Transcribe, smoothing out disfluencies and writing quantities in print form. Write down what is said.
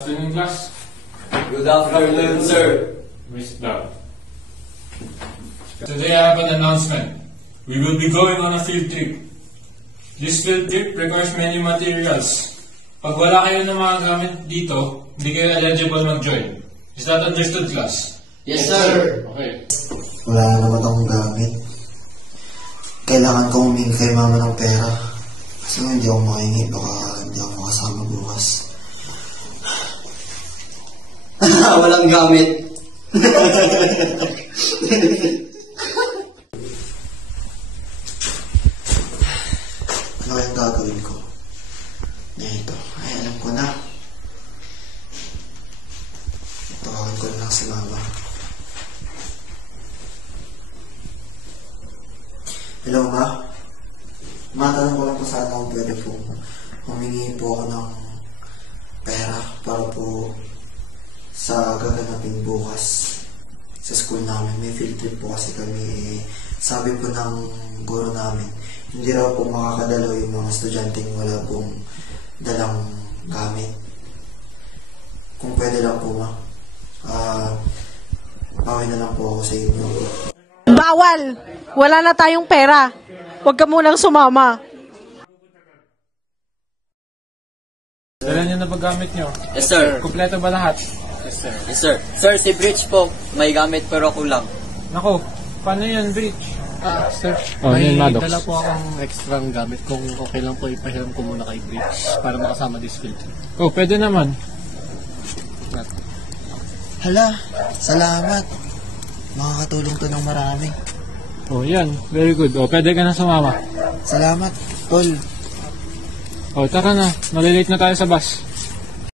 Afternoon, class. Good afternoon, sir. Miss Dow. Today I have an announcement. We will be going on a field trip. This field trip requires many materials. Pag wala kayo ng mga gamit dito, hindi kayo eligible mag-join. Is that understood, class? Yes, sir. Okay. Wala naman akong gamit. Kailangan kong humingi kay mama ng pera. Kasi kung hindi ako makahingi, baka hindi ako makasama bukas. Walang gamit. Ano kayang gagawin ko? Ito. Ay, alam ko na. Tawagin ko na lang si mama. Hello, ma? Matanong ko lang po sana kung pwede po humingi po ako ng pera para po sa gaganapin bukas sa school namin. May field trip po kasi kami. Sabi po ng guro namin, hindi raw po makakadalaw yung mga estudyanteng wala pong dalang gamit. Kung pwede lang po, ma. Pawin na lang po ako sa inyo. Bawal! Wala na tayong pera. Huwag ka munang sumama. Dala niyo na ba gamit niyo? Yes, sir. Kompleto ba lahat? Yes, sir. Yes, sir. Sir, si Bridge po, may gamit pero kulang. Nako, paano yan, Bridge? Sir, Oh, may yun, Maddox. dala po akong extra gamit kung okay lang po ipahiram ko muna kay Bridge para makasama this field. Oh, pwede naman. Hala, salamat. Makakatulong to ng marami. Oh, yan. Very good. Oh, pwede ka na sumama. Salamat, tol. Oh, tara na. Malilate na tayo sa bus.